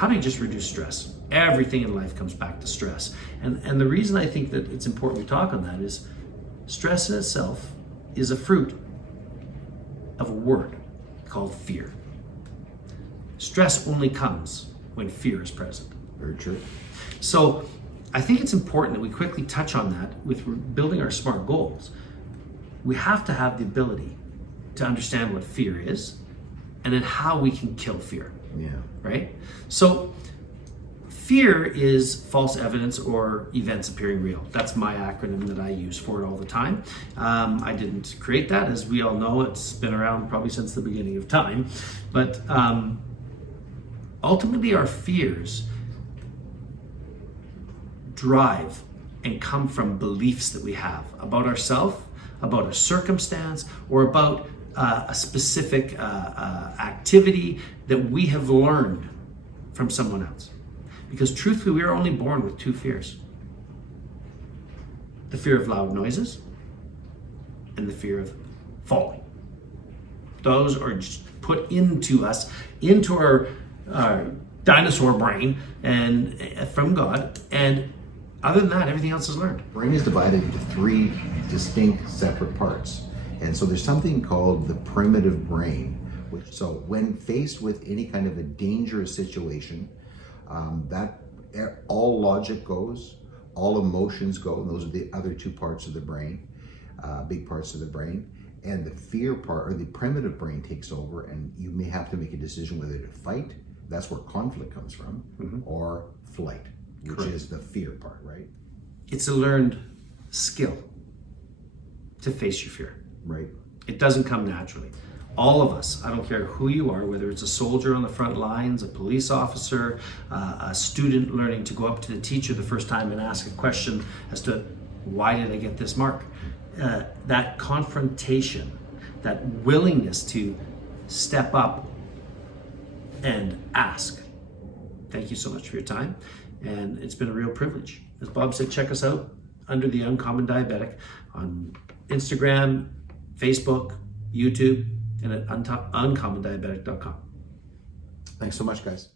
how do you just reduce stress? Everything in life comes back to stress. And the reason I think that it's important we talk on that is stress in itself is a fruit of a word called fear. Stress only comes when fear is present. Very true. So I think it's important that we quickly touch on that with building our SMART goals. We have to have the ability to understand what fear is and then how we can kill fear. Yeah. Right? So fear is false evidence or events appearing real. That's my acronym that I use for it all the time. I didn't create that. As we all know, it's been around probably since the beginning of time. But ultimately our fears drive and come from beliefs that we have about ourselves, about a circumstance, or about a specific activity that we have learned from someone else. Because truthfully, we are only born with two fears. The fear of loud noises and the fear of falling. Those are just put into us, into our dinosaur brain and from God. And other than that, everything else is learned. Brain is divided into three distinct separate parts. And so there's something called the primitive brain, so when faced with any kind of a dangerous situation, that all logic goes, all emotions go, and those are the other two parts of the brain, big parts of the brain. And the fear part, or the primitive brain, takes over, and you may have to make a decision whether to fight, that's where conflict comes from, or flight, which Correct. is the fear part, right? It's a learned skill to face your fear. Right. It doesn't come naturally. All of us, I don't care who you are, whether it's a soldier on the front lines, a police officer, a student learning to go up to the teacher the first time and ask a question as to why did I get this mark? That confrontation, that willingness to step up and ask. Thank you so much for your time. And it's been a real privilege. As Bob said, check us out under the Uncommon Diabetic on Instagram, Facebook, YouTube, and at uncommondiabetic.com. Thanks so much, guys.